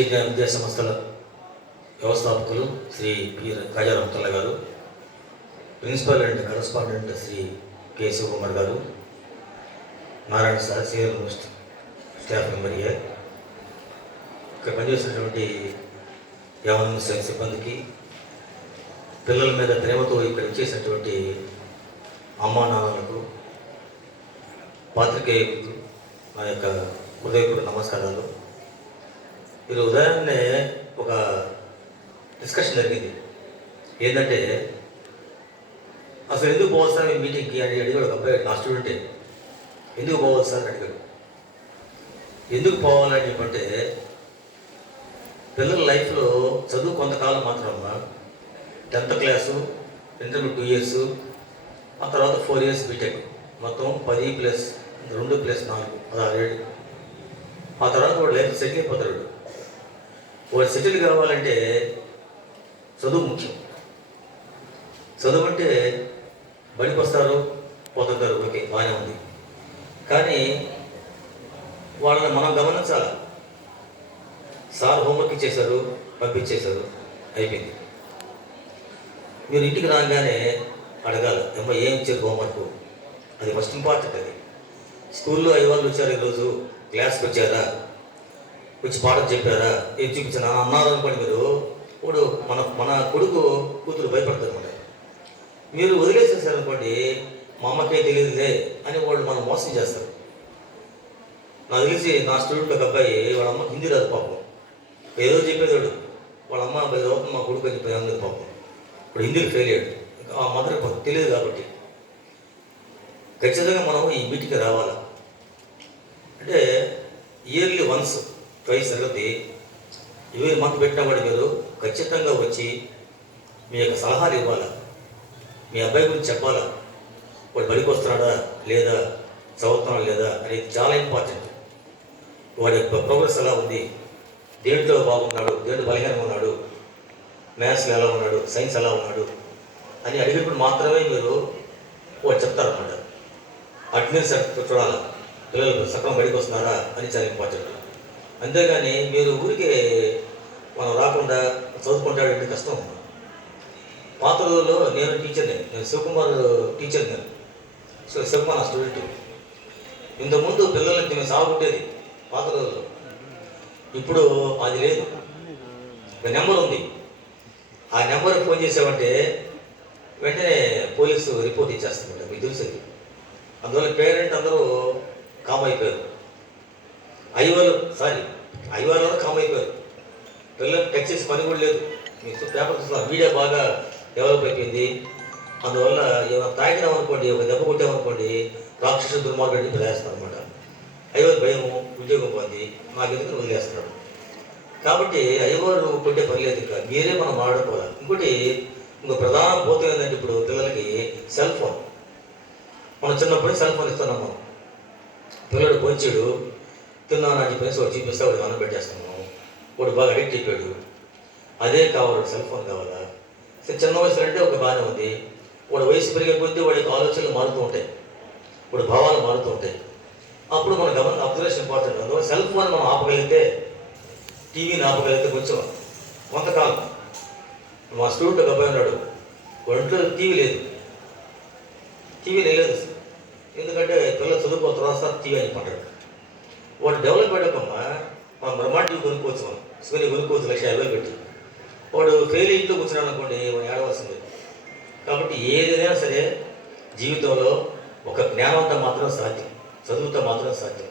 విద్యా సంస్థల వ్యవస్థాపకులు శ్రీ పి రాజారామతల్ల గారు, principal and correspondent Shri K Sivakumar గారు, Narayana sir senior most staff member year, ఇక్కడ పనిచేసినటువంటి యావన్ సిబ్బందికి, పిల్లల మీద ప్రేమతో ఇక్కడ ఇచ్చేసినటువంటి అమ్మా నాన్నలకు, పాత్రికేయులకు నా యొక్క హృదయపూర్వక నమస్కారాలు. మీరు ఉదయాన్నే ఒక డిస్కషన్ జరిగింది. ఏంటంటే అసలు ఎందుకు పోవాలి సార్ మీటింగ్కి అని అడిగాడు ఒక అబ్బాయి, నా స్టూడెంటే. ఎందుకు పోవాలి సార్ అని అడిగాడు. ఎందుకు పోవాలని చెప్పంటే పిల్లల లైఫ్లో చదువు కొంతకాలం మాత్రమా, 10th క్లాసు, ఇంటర్మీడియట్ 2 years, ఆ తర్వాత 4 years బీటెక్, మొత్తం 10 + 2 + 4 16 ఆ తర్వాత వాడు లైఫ్ సెటిల్ అయిపోతాడు. వాడు సెటిల్ కావాలంటే చదువు ముఖ్యం. చదువు అంటే బడికి వస్తారు, పోతుంటారు, ఓకే బాగానే ఉంది. కానీ వాళ్ళని మనం గమనించాలి. సార్ హోంవర్క్ ఇచ్చేశారు, పంపించేశారు, అయిపోయింది. మీరు ఇంటికి రాగానే అడగాలి, అమ్మ ఏం ఇచ్చారు హోంవర్క్, అది ఫస్ట్ ఇంపార్టెంట్. అది స్కూల్లో అయ్యవాళ్ళు వచ్చారు, ఈరోజు క్లాస్కి వచ్చారా, వచ్చి పాఠం చెప్పారా, ఏం చూపించాను అన్నారు అనుకోండి. మీరు ఇప్పుడు మన కొడుకు కూతురు భయపడతారు అనమాట. మీరు వదిలేసేసారు అనుకోండి, మా అమ్మకే తెలియదులే అని వాళ్ళు మనం మోసం చేస్తారు. నాకు తెలిసి నా స్టూడెంట్ ఒక అబ్బాయి, వాళ్ళ అమ్మ హిందీ రాదు పాపం, ఏదో చెప్పేదాడు, వాళ్ళ అమ్మ చదువుతుంది మా కొడుకు అని చెప్పి అందరు పాపం. ఇప్పుడు హిందీలో ఫెయిల్ అయ్యాడు. ఆ మదర్ తెలియదు కాబట్టి ఖచ్చితంగా మనం ఈ మీటింగ్కి రావాలి. అంటే ఇయర్లీ వన్స్, ట్వైస్ తరగతి ఇవి మాకు పెట్టిన వాడు మీరు ఖచ్చితంగా వచ్చి మీ యొక్క సలహాలు ఇవ్వాలా, మీ అబ్బాయి గురించి చెప్పాలా, వాడు బడికి వస్తున్నాడా లేదా, చదువుతున్నాడా లేదా అనేది చాలా ఇంపార్టెంట్. వాడి యొక్క ప్రోగ్రెస్ ఎలా ఉంది, దేంట్లో బాగున్నాడు, దేంట్లో బలహీనంగా ఉన్నాడు, మ్యాథ్స్లో ఎలా ఉన్నాడు, సైన్స్ ఎలా ఉన్నాడు అని అడిగినప్పుడు మాత్రమే మీరు వాడు చెప్తారన్నమాట. అటెండెన్స్ చూడాలా, పిల్లలు సక్రమం బడికి వస్తున్నారా అని చాలా ఇంపార్టెంట్. అంతేగాని మీరు ఊరికే మనం రాకుండా చదువుకుంటాడంటే కష్టం. పాత రోజుల్లో నేను టీచర్ని, నేను శివకుమార్ టీచర్, నేను శివకుమార్ నా స్టూడెంట్. ఇంతకుముందు పిల్లలకి మేము సాగుంటేది పాత రోజుల్లో, ఇప్పుడు అది లేదు. ఒక నెంబర్ ఉంది, ఆ నెంబర్కి ఫోన్ చేసామంటే వెంటనే పోలీసు రిపోర్ట్ ఇచ్చేస్తామంట, మీకు తెలిసింది. అందువల్ల పేరెంట్ అందరూ కామ్ అయిపోయారు, అయ్యవాళ్ళు కామ్ అయిపోయారు. పిల్లలకు టచ్ చేసి పని కూడా లేదు. మీకు పేపర్ చూస్తున్నారు, మీడియా బాగా డెవలప్ అయిపోయింది. అందువల్ల ఏమైనా తాగినామనుకోండి, ఒక దెబ్బ కొట్టామనుకోండి, రాక్షసు దుర్మార్గం వదిలేస్తారు అనమాట. అయ్యవారు భయము, ఉద్యోగం పొంది నాకు ఎందుకు వదిలేస్తున్నాడు. కాబట్టి అయ్యవారు కొట్టే పని లేదు, ఇంకా మీరే మనం మాట్లాడుకోవాలి. ఇంకో ప్రధాన భూతం ఏంటంటే ఇప్పుడు పిల్లలకి సెల్ ఫోన్. మనం చిన్నప్పుడే సెల్ ఫోన్ ఇస్తున్నాం. మనం పిల్లడు పొంచాడు, తిన్నాను అని చెప్పేసి వాడు చూపిస్తే వాడికి అన్నం పెట్టేస్తున్నాము. వాడు బాగా అడిక్ట్ అయిపోయాడు, అదే కావాలి, సెల్ ఫోన్ కావాలా. చిన్న వయసులో అంటే ఒక బాగానే ఉంది. వాడు వయసు పెరిగే కొద్దీ వాడి యొక్క ఆలోచనలు మారుతూ ఉంటాయి, వాడి భావాలు మారుతూ ఉంటాయి. అప్పుడు మన అబ్జర్వేషన్ ఇంపార్టెంట్. అందువల్ల సెల్ ఫోన్ మనం ఆపగలిగితే, టీవీని ఆపగలిగితే కొంచెం కొంతకాలం. మా స్టూడెంట్ ఒక అబ్బాయి ఉన్నాడు, ఒంట్లో టీవీ లేదు ఎందుకంటే పిల్లలు చదువుకోవచ్చు సార్ టీవీ అని చెప్పంటాడు. వాడు డెవలప్ అయ్యాకమ్మా మనం బ్రహ్మాండ టీవీ కొనుక్కోవచ్చు, మనం స్కూల్ని కొనుక్కోవచ్చు 1,50,000 పెట్టి. వాడు ఫెయిల్ ఇంట్లో కూర్చున్నాడు అనుకోండి, వాడు ఏడవలసింది. కాబట్టి ఏదైనా సరే జీవితంలో ఒక జ్ఞానంతో మాత్రం సాధ్యం, చదువుతో మాత్రం సాధ్యం.